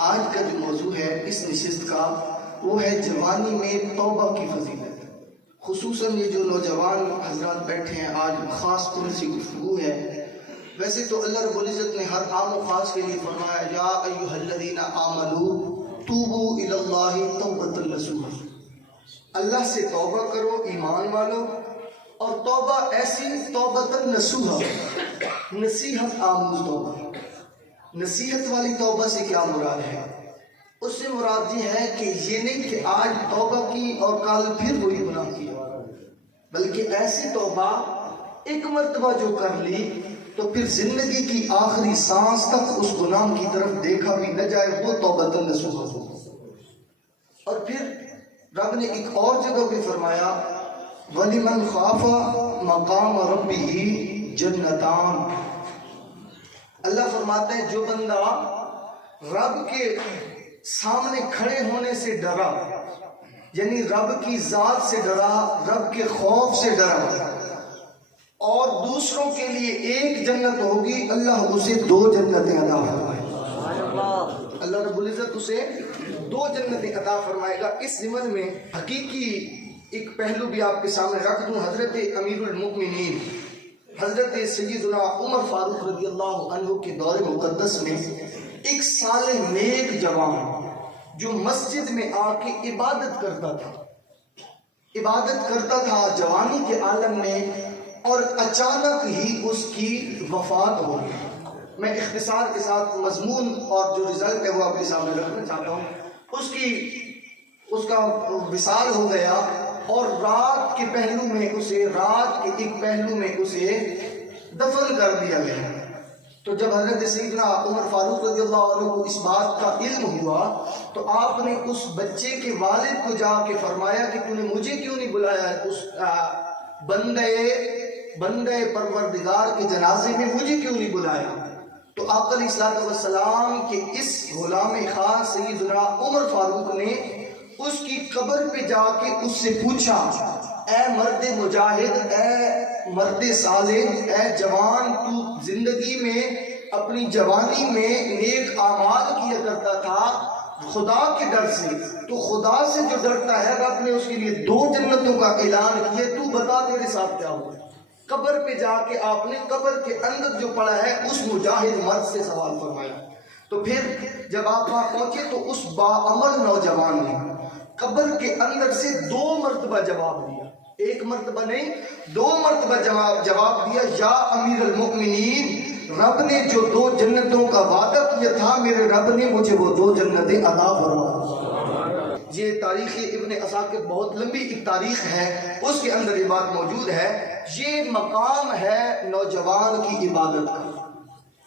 آج کا جو موضوع ہے اس نشست کا وہ ہے جوانی میں توبہ کی فضیلت۔ خصوصاً یہ جو نوجوان حضرات بیٹھے ہیں آج خاص طور سے گفتگو ہے۔ ویسے تو اللہ رب العزت نے ہر عام و خاص کے لیے فرمایا یا ایھا الذین آمنوا توبوا الی اللہ توبۃ نصوحا، اللہ سے توبہ کرو ایمان والو، اور توبہ ایسی توبۃ نصوحا، نصیحت آموز توبہ۔ نصیحت والی توبہ سے کیا مراد ہے؟ اس سے مراد یہ ہے کہ یہ نہیں کہ آج توبہ کی اور کل پھر وہی گناہ کیا، بلکہ ایسی توبہ ایک مرتبہ جو کر لی تو پھر زندگی کی آخری سانس تک اس گناہ کی طرف دیکھا بھی نہ جائے، وہ توبۃ نصوحا ہو۔ اور پھر رب نے ایک اور جگہ بھی فرمایا وَلِمَنْ خَافَ مَقَامَ رَبِّهِ جَنَّتَانِ، اللہ فرماتے ہیں جو بندہ رب کے سامنے کھڑے ہونے سے ڈرا، یعنی رب کی ذات سے ڈرا، رب کے خوف سے ڈرا، اور دوسروں کے لیے ایک جنت ہوگی، اللہ اسے 2 جنتیں عطا فرمائے گا۔ اللہ رب العزت اسے 2 جنتیں عطا فرمائے گا۔ اس ضمن میں حقیقی ایک پہلو بھی آپ کے سامنے رکھ دوں۔ حضرت امیر المؤمنین حضرت سیدنا عمر فاروق رضی اللہ عنہ کے دور مقدس میں ایک صالح نیک جوان جو مسجد میں آ کے عبادت کرتا تھا جوانی کے عالم میں، اور اچانک ہی اس کی وفات ہو گئی۔ میں اختصار کے ساتھ مضمون اور جو رزلٹ ہے وہ آپ کے سامنے رکھنا چاہتا ہوں۔ اس کا وصال ہو گیا، اور رات کے ایک پہلو میں اسے دفن کر دیا گیا۔ تو جب حضرت سیدنا عمر فاروق رضی اللہ عنہ کو اس بات کا علم ہوا تو آپ نے اس بچے کے والد کو جا کے فرمایا کہ تو نے مجھے کیوں نہیں بلایا اس بندے پروردگار کے جنازے میں، مجھے کیوں نہیں بلایا؟ تو آقا علیہ الصلوۃ والسلام کے اس غلام خاص سیدنا عمر فاروق نے اس کی قبر پہ جا کے اس سے پوچھا، اے مرد مجاہد، اے مرد صالح، اے جوان، تو زندگی میں اپنی جوانی میں نیک اعمال کیا کرتا تھا خدا کے ڈر سے، تو خدا سے جو ڈرتا ہے رب نے اس کے لیے 2 جنتوں کا اعلان کیا، تو بتا تیرے ساتھ کیا ہوا؟ قبر پہ جا کے آپ نے قبر کے اندر جو پڑا ہے اس مجاہد مرد سے سوال فرمایا۔ تو پھر جب آپ وہاں پہنچے تو اس باعمل نوجوان نے قبر کے اندر سے 2 مرتبہ جواب دیا، 1 مرتبہ نہیں 2 مرتبہ جواب دیا، یا امیر المؤمنین، رب نے جو 2 جنتوں کا وعدہ کیا تھا میرے رب نے مجھے وہ 2 جنتیں عطا فرمائیں۔ یہ تاریخ ابن عساکر بہت لمبی ایک تاریخ ہے، اس کے اندر یہ بات موجود ہے۔ یہ مقام ہے نوجوان کی عبادت کا۔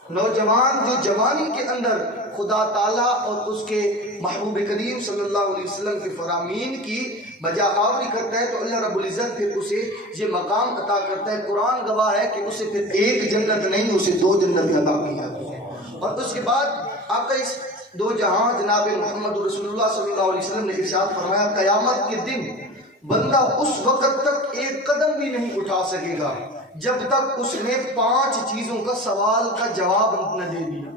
نوجوان جو جوانی کے اندر خدا تعالیٰ اور اس کے محبوب کریم صلی اللہ علیہ وسلم کے فرامین کی بجا آوری کرتا ہے تو اللہ رب العزت پھر اسے یہ مقام عطا کرتا ہے۔ قرآن گواہ ہے کہ اسے پھر 1 جنت نہیں، اسے 2 جنتیں عطا کی جاتی ہیں۔ اور اس کے بعد آقا اس 2 جہاں جناب محمد رسول اللہ صلی اللہ علیہ وسلم نے ارشاد فرمایا قیامت کے دن بندہ اس وقت تک 1 قدم بھی نہیں اٹھا سکے گا جب تک اس نے 5 چیزوں کا سوال کا جواب نہ دے دیا۔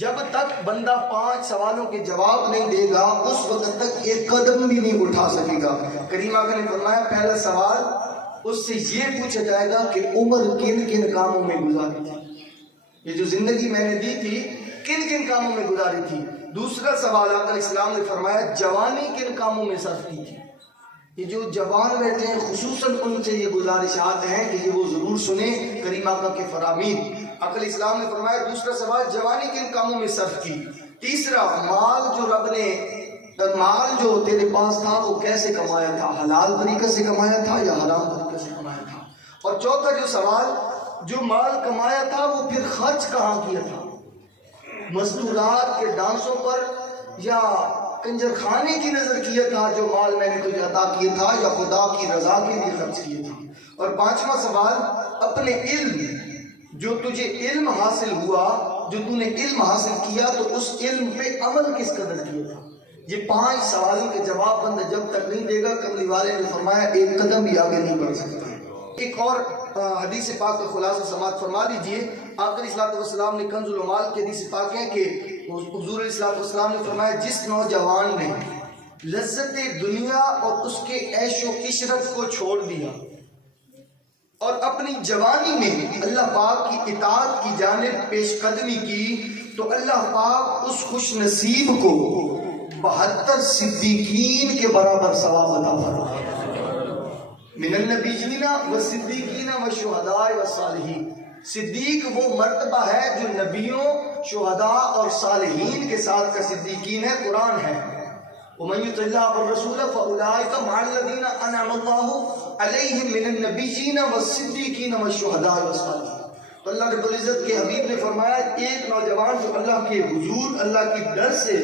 جب تک بندہ 5 سوالوں کے جواب نہیں دے گا اس وقت تک 1 قدم بھی نہیں اٹھا سکے گا۔ کریم آقا نے فرمایا پہلا سوال اس سے یہ پوچھا جائے گا کہ عمر کن کن کاموں میں گزاری تھی، یہ جو زندگی میں نے دی تھی کن کن کاموں میں گزاری تھی۔ دوسرا سوال آقا علیہ السلام نے فرمایا جوانی کن کاموں میں صرف کی تھی۔ یہ جو جوان بیٹھے ہیں خصوصاً ان سے یہ گزارشات ہیں کہ یہ وہ ضرور سنیں کریم آقا کے فرامین۔ آقا علیہ السلام نے فرمایا دوسرا سوال جوانی کن کاموں میں صرف کی۔ تیسرا مال جو تیرے پاس تھا وہ کیسے کمایا تھا، حلال طریقے سے کمایا تھا یا حرام طریقے سے کمایا تھا۔ اور چوتھا جو سوال جو مال کمایا تھا وہ پھر خرچ کہاں کیا تھا، مستورات کے ڈانسوں پر یا کنجر خانے کی نظر کیا تھا جو مال میں نے تجھے عطا کیا تھا، یا خدا کی رضا کے لیے خرچ کیا تھا۔ اور 5واں سوال اپنے علم جو تجھے علم حاصل ہوا، جو تو نے علم حاصل کیا تو اس علم پہ عمل کس قدر کیا تھا۔ یہ 5 سوالوں کے جواب بندہ جب تک نہیں دے گا کملی والے نے فرمایا 1 قدم بھی آگے نہیں بڑھ سکتا۔ ایک اور حدیث پاک کا خلاصہ سماعت فرما لیجئے۔ آقا علیہ الصلوۃ والسلام نے کنز العمال کی حدیث پاک ہے کہ حضور علیہ السلام نے فرمایا جس نوجوان نے لذت دنیا اور اس کے عیش و عشرت کو چھوڑ دیا اور اپنی جوانی میں اللہ پاک کی اطاعت کی جانب پیش قدمی کی تو اللہ پاک اس خوش نصیب کو 72 صدیقین کے برابر ثواب عطا فرمائے. من النبیین والصدیقین والشہداء والصالحین. صدیق وہ مرتبہ ہے جو نبیوں، شہداء اور صالحین کے ساتھ کا صدیقین ہے. قرآن ہے وَمَن يُطِعِ اللَّهَ وَالرَّسُولَ فَأُولَٰئِكَ مَعَ الَّذِينَ أَنْعَمَ اللَّهُ عَلَيْهِم مِّنَ النَّبِيِّينَ وَالصِّدِّيقِينَ وَالشُّهَدَاءِ وَالصَّالِحِينَ. تو اللہ رب العزت کے حبیب نے فرمایا ایک نوجوان جو اللہ کے حضور، اللہ کی ڈر سے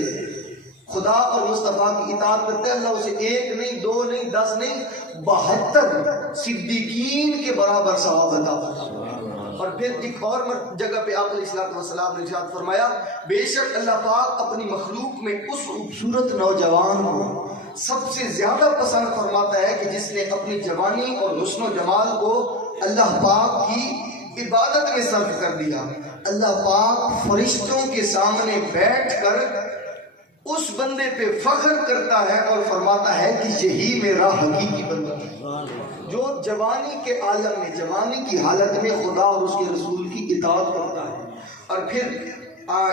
خدا اور مصطفیٰ کی اطاعت کرتے ہیں، اللہ اسے 1 نہیں 2 نہیں 10 نہیں 72 صدیقین کے برابر ثواب عطا فرمائے. اور پھر ایک اور جگہ پہ آپ علیہ السلام نے ارشاد فرمایا بے شک اللہ پاک اپنی مخلوق میں اس خوبصورت نوجوان کو سب سے زیادہ پسند فرماتا ہے کہ جس نے اپنی جوانی اور حسن و جمال کو اللہ پاک کی عبادت میں صرف کر دیا. اللہ پاک فرشتوں کے سامنے بیٹھ کر اس بندے پہ فخر کرتا ہے اور فرماتا ہے کہ یہی میرا حقیقی بندہ ہے جو جوانی کے عالم میں، جوانی کی حالت میں خدا اور اس کے رسول کی اطاعت کرتا ہے. اور پھر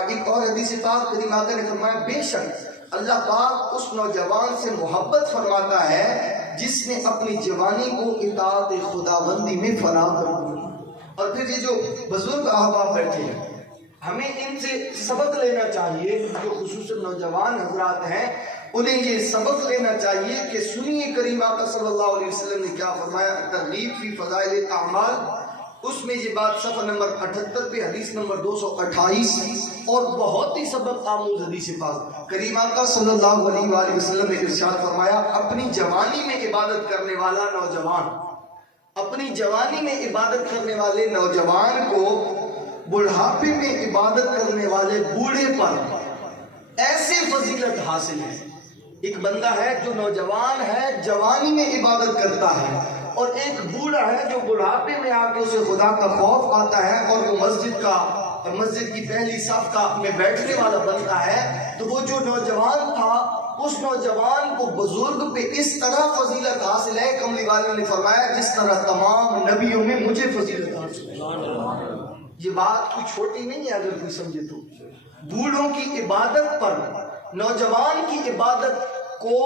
ایک اور حدیث پاک کریم آقا نے فرمایا بے شک اللہ پاک اس نوجوان سے محبت فرماتا ہے جس نے اپنی جوانی کو اطاعت خداوندی میں فنا کر دیا. اور پھر یہ جو بزرگ احباب بیٹھے ہیں ہمیں ان سے سبق لینا چاہیے. جو خصوصاً نوجوان حضرات ہیں انہیں یہ سبق لینا چاہیے کہ سنیے کریم آقا صلی اللہ علیہ وسلم نے کیا فرمایا. ترغیب فی فضائل الاعمال، اس میں یہ بات صفحہ نمبر 78 پہ حدیث نمبر 228 اور بہت ہی سبق آموز حدیث پاک. کریم آقا صلی اللہ علیہ وآلہ وسلم نے ارشاد فرمایا اپنی جوانی میں عبادت کرنے والا نوجوان، اپنی جوانی میں عبادت کرنے والے نوجوان کو بڑھاپے میں عبادت کرنے والے بوڑھے پر ایسے فضیلت حاصل ہے. ایک بندہ ہے جو نوجوان ہے، جوانی میں عبادت کرتا ہے، اور ایک بوڑھا ہے جو بڑھاپے میں آ کے اسے خدا کا خوف آتا ہے اور وہ مسجد کی پہلی صف میں بیٹھنے والا بنتا ہے. تو وہ جو نوجوان تھا اس نوجوان کو بزرگ پہ اس طرح فضیلت حاصل ہے، کملی والے نے فرمایا جس طرح تمام نبیوں میں مجھے فضیلت حاصل ہے. یہ بات کوئی چھوٹی نہیں ہے اگر کوئی سمجھے تو. بوڑھوں کی عبادت پر نوجوان کی عبادت کو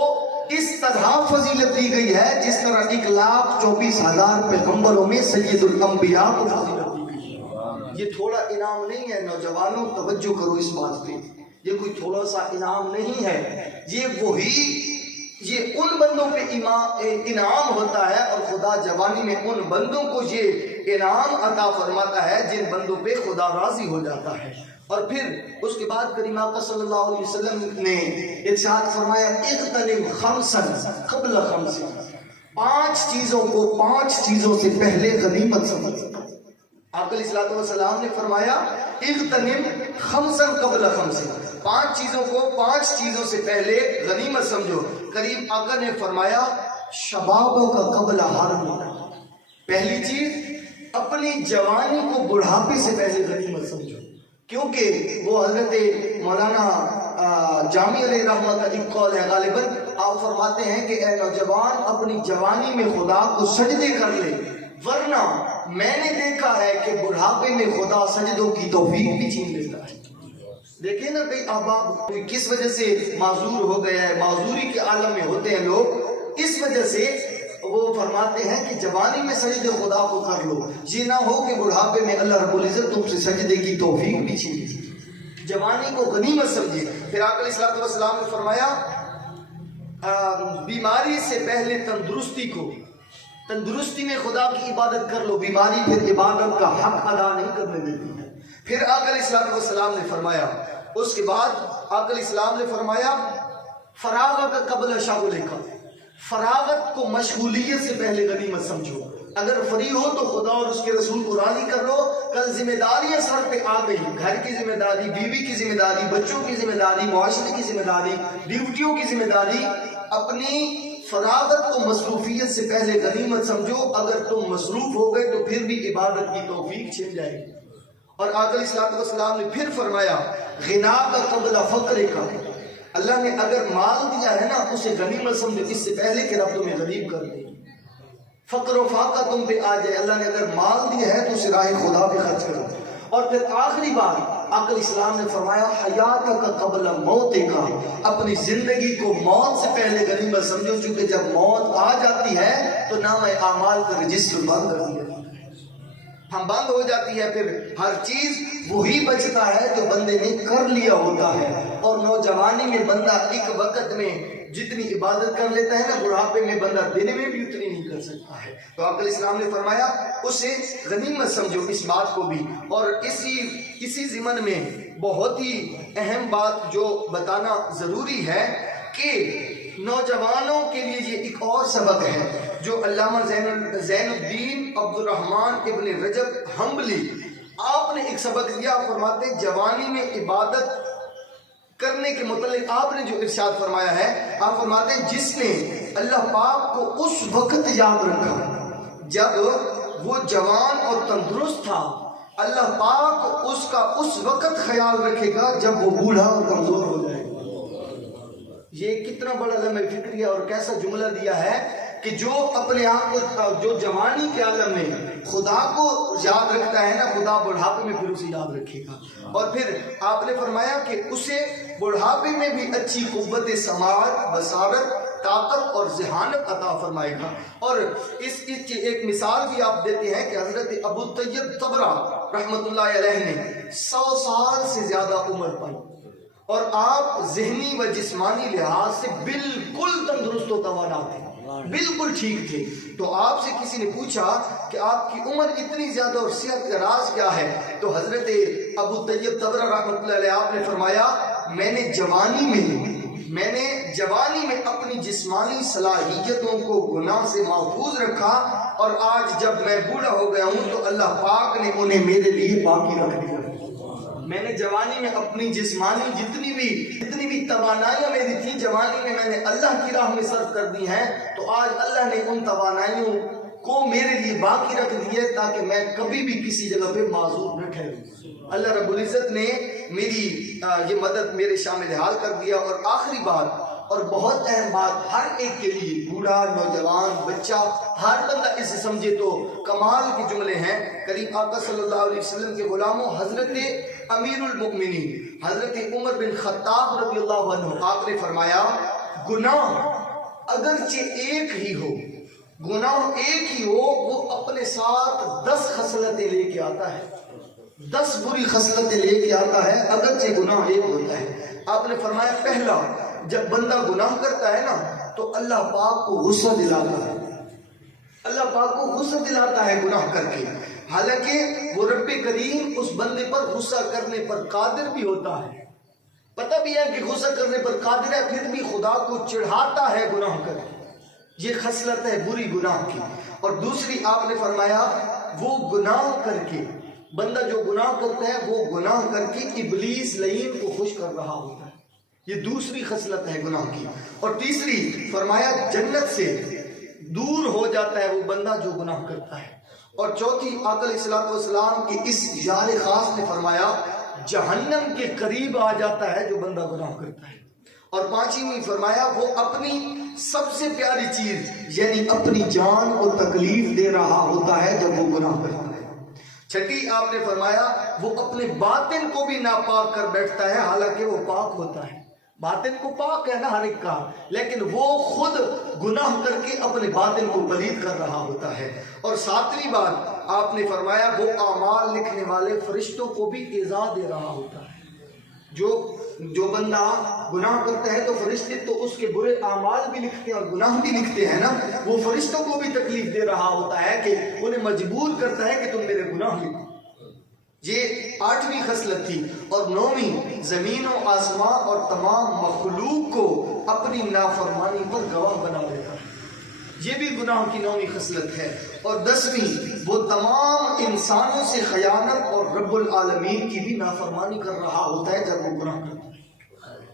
اس طرح فضیلت دی گئی ہے جس طرح 1,24,000 پیغمبروں میں سید الانبیاء کو فضیلت دی گئی ہے. یہ تھوڑا انعام نہیں ہے نوجوانوں، توجہ کرو اس بات پہ. یہ کوئی تھوڑا سا انعام نہیں ہے، یہ ان بندوں پہ انعام ہوتا ہے، اور خدا جوانی میں ان بندوں کو یہ انعام عطا فرماتا ہے جن بندوں پہ خدا راضی ہو جاتا ہے. اور پھر اس کے بعد کریم آقا صلی اللہ علیہ وسلم نے ارشاد فرمایا اغتنم خمسا قبل خمس، 5 چیزوں کو 5 چیزوں سے پہلے غنیمت سمجھ. آقا علیہ السلام نے فرمایا اغتنم خمسا قبل خمس، 5 چیزوں کو 5 چیزوں سے پہلے غنیمت سمجھو. قریب آقا نے فرمایا شبابوں کا قبل حرم، پہلی چیز اپنی جوانی کو بڑھاپے سے پہلے غنیمت سمجھو. کیونکہ وہ حضرت مولانا جامی علیہ رحمہ کا ایک قول ہے غالباً، آپ فرماتے ہیں کہ اے نوجوان اپنی جوانی میں خدا کو سجدے کر لے، ورنہ میں نے دیکھا ہے کہ بڑھاپے میں خدا سجدوں کی توفیق بھی چھین لیتا ہے. دیکھیں نا کئی احباب کوئی کس وجہ سے معذور ہو گیا ہے، معذوری کے عالم میں ہوتے ہیں لوگ، اس وجہ سے وہ فرماتے ہیں کہ جوانی میں سجدے خدا کو کر لو، یہ نہ ہو کہ بڑھاپے میں اللہ رب العزت تم سے سجدے کی توفیق بھی چھین لے. جوانی کو غنیمت سمجھے. پھر آقا علیہ السلام نے فرمایا بیماری سے پہلے تندرستی میں خدا کی عبادت کر لو، بیماری پھر عبادت کا حق ادا نہیں کرنے دیتی ہے. پھر آقا علیہ السلام نے فرمایا، اس کے بعد آقا علیہ السلام نے فرمایا فراغت قبل شغلک، فراغت کو مشغولیت سے پہلے غنیمت سمجھو. اگر فری ہو تو خدا اور اس کے رسول کو راضی کر لو. کل ذمہ داریاں سر پہ آ گئی، گھر کی ذمہ داری، بیوی کی ذمہ داری، بچوں کی ذمہ داری، معاشرے کی ذمہ داری، ڈیوٹیوں کی ذمہ داری. اپنی فراغت کو مصروفیت سے پہلے غنیمت سمجھو. اگر تم مصروف ہو گئے تو پھر بھی عبادت کی توفیق چھن جائے گی. اور آقا علیہ السلام نے پھر فرمایا غنا کا قبل فقر کا، اللہ نے اگر مال دیا ہے نا اسے غنیمت سمجھو اس سے پہلے کہ رب تمہیں غریب کر دے، فقر و فاقہ تم پہ آ جائے، اللہ نے اگر مال دیا ہے تو اسے راہ خدا پہ خرچ کرو۔ اور پھر آخری بات عقل اسلام نے فرمایا حیات کا قبل موت کا، اپنی زندگی کو موت سے پہلے غنیمت سمجھو، چونکہ جب موت آ جاتی ہے تو نام اعمال کا رجسٹر بند کر دیا، ہم بند ہو جاتی ہے، پھر ہر چیز وہی بچتا ہے جو بندے نے کر لیا ہوتا ہے۔ اور نوجوانی میں بندہ ایک وقت میں جتنی عبادت کر لیتا ہے نا، بڑھاپے میں بندہ دن میں بھی اتنی نہیں کر سکتا ہے۔ تو عقل اسلام نے فرمایا اسے غنیمت سمجھو اس بات کو بھی۔ اور اسی ضمن میں بہت ہی اہم بات جو بتانا ضروری ہے کہ نوجوانوں کے لیے یہ ایک اور سبق ہے جو علامہ زین الدین عبد الرحمن ابن رجب حنبلی آپ نے ایک سبق دیا، فرماتے ہیں جوانی میں عبادت کرنے کے متعلق آپ نے جو ارشاد فرمایا ہے، آپ فرماتے ہیں جس نے اللہ پاک کو اس وقت یاد رکھا جب وہ جوان اور تندرست تھا، اللہ پاک اس کا اس وقت خیال رکھے گا جب وہ بوڑھا اور کمزور ہو جائے گا۔ یہ کتنا بڑا لمحہ فکری اور کیسا جملہ دیا ہے کہ جو اپنے آپ کو جو جوانی کے عالم میں خدا کو یاد رکھتا ہے نا، خدا بڑھاپے میں پھر اسے یاد رکھے گا۔ اور پھر آپ نے فرمایا کہ اسے بڑھاپے میں بھی اچھی قوت سماعت، بصارت، طاقت اور ذہانت عطا فرمائے گا۔ اور اس کی ایک مثال بھی آپ دیتے ہیں کہ حضرت ابو طیب طبرہ رحمۃ اللہ علیہ نے 100 سال سے زیادہ عمر پائی اور آپ ذہنی و جسمانی لحاظ سے بالکل تندرست و توانا تھے، بالکل ٹھیک تھے۔ تو آپ سے کسی نے پوچھا کہ آپ کی عمر اتنی زیادہ اور صحت کا راز کیا ہے؟ تو حضرت ابو طیب طبرہ رحمۃ اللہ علیہ آپ نے فرمایا میں نے جوانی میں اپنی جسمانی صلاحیتوں کو گناہ سے محفوظ رکھا، اور آج جب میں بوڑھا ہو گیا ہوں تو اللہ پاک نے انہیں میرے لیے باقی رکھ دیا۔ میں نے جوانی میں اپنی جسمانی جتنی بھی توانائیاں میری تھیں جوانی میں نے اللہ کی راہ میں صرف کر دی ہیں، تو آج اللہ نے ان توانائیوں کو میرے لیے باقی رکھ دی ہے تاکہ میں کبھی بھی کسی جگہ پہ معذور نہ ٹھہروں۔ اللہ رب العزت نے میری یہ مدد میرے شامل حال کر دیا۔ اور آخری بات اور بہت اہم بات ہر ایک کے لیے، بوڑھا، نوجوان، بچہ، ہر بندہ اسے سمجھے تو کمال کے جملے ہیں۔ کریم آقا صلی اللہ علیہ وسلم کے غلاموں حضرت امیر المؤمنین حضرت عمر بن خطاب رضی اللہ عنہ آپ نے فرمایا گناہ اگرچہ ایک ہی ہو، وہ اپنے ساتھ 10 خصلتیں لے کے آتا ہے، 10 بری خصلتیں لے کے آتا ہے اگرچہ گناہ ایک ہوتا ہے۔ آپ نے فرمایا پہلا، جب بندہ گناہ کرتا ہے نا تو اللہ پاک کو غصہ دلاتا ہے، اللہ پاک کو غصہ دلاتا ہے گناہ کر کے، حالانکہ وہ رب کریم اس بندے پر غصہ کرنے پر قادر بھی ہوتا ہے، پتہ بھی ہے کہ غصہ کرنے پر قادر ہے، پھر بھی خدا کو چڑھاتا ہے گناہ کر کے۔ یہ خصلت ہے بری گناہ کی۔ اور دوسری آپ نے فرمایا وہ گناہ کر کے، بندہ جو گناہ کرتا ہے وہ گناہ کر کے ابلیس لعین کو خوش کر رہا ہوتا ہے، یہ دوسری خصلت ہے گناہ کی۔ اور تیسری فرمایا جنت سے دور ہو جاتا ہے وہ بندہ جو گناہ کرتا ہے۔ اور چوتھی آقا علیہ الصلوۃ والسلام کی اس یار خاص نے فرمایا جہنم کے قریب آ جاتا ہے جو بندہ گناہ کرتا ہے۔ اور پانچویں فرمایا وہ اپنی سب سے پیاری چیز یعنی اپنی جان کو تکلیف دے رہا ہوتا ہے جب وہ گناہ کرتا ہے۔ چھٹی آپ نے فرمایا وہ اپنے باطن کو بھی ناپاک کر بیٹھتا ہے حالانکہ وہ پاک ہوتا ہے، باطن کو پاک ہے نا ہر ایک کا، لیکن وہ خود گناہ کر کے اپنے باطن کو پلید کر رہا ہوتا ہے۔ اور ساتویں بات آپ نے فرمایا وہ اعمال لکھنے والے فرشتوں کو بھی ایذا دے رہا ہوتا ہے۔ جو بندہ گناہ کرتا ہے تو فرشتے تو اس کے برے اعمال بھی لکھتے ہیں اور گناہ بھی لکھتے ہیں نا، وہ فرشتوں کو بھی تکلیف دے رہا ہوتا ہے کہ انہیں مجبور کرتا ہے کہ تم میرے گناہ لکھو۔ یہ 8ویں خصلت تھی۔ اور 9ویں زمین و آسمان اور تمام مخلوق کو اپنی نافرمانی پر گواہ بنا دیتا ہے، یہ بھی گناہ کی 9ویں خصلت ہے۔ اور 10ویں وہ تمام انسانوں سے خیانت اور رب العالمین کی بھی نافرمانی کر رہا ہوتا ہے جب وہ گناہ کرتا ہے۔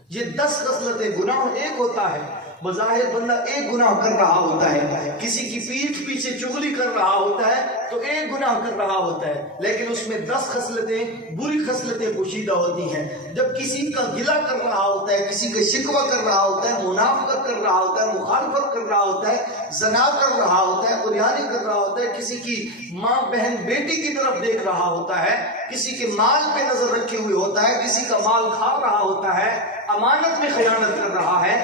یہ 10 خصلتیں، گناہ ایک ہوتا ہے بظاہر بندہ ایک گناہ کر رہا ہوتا ہے، کسی کی پیٹھ پیچھے چغلی کر رہا ہوتا ہے تو ایک گناہ کر رہا ہوتا ہے، لیکن اس میں 10 خصلتیں، بری خصلتیں پوشیدہ ہوتی ہیں۔ جب کسی کا گلہ کر رہا ہوتا ہے، کسی کا شکوہ کر رہا ہوتا ہے، منافقت کر رہا ہوتا ہے، مخالفت کر رہا ہوتا ہے، زنا کر رہا ہوتا ہے، عریانی کر رہا ہوتا ہے، کسی کی ماں بہن بیٹی کی طرف دیکھ رہا ہوتا ہے، کسی کے مال پہ نظر رکھے ہوئے ہوتا ہے، کسی کا مال کھا رہا ہوتا ہے، امانت میں خیانت کر رہا ہے،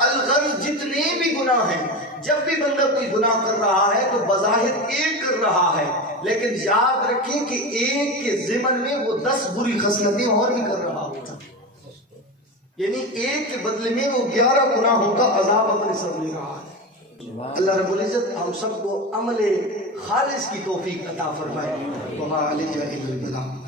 الغرض جتنے بھی گناہ ہیں، جب بھی بندہ کوئی گناہ کر رہا ہے تو بظاہر ایک کر رہا ہے، لیکن یاد رکھیں کہ ایک کے ضمن میں وہ 10 بری خصلتیں اور بھی کر رہا ہوتا ہے، یعنی ایک کے بدلے میں وہ 11 گناہوں کا عذاب اپنے سر لے رہا ہے۔ اللہ رب العزت ہم سب کو عمل خالص کی توفیق عطا فرمائے۔ وما علیہ الا البلاغ۔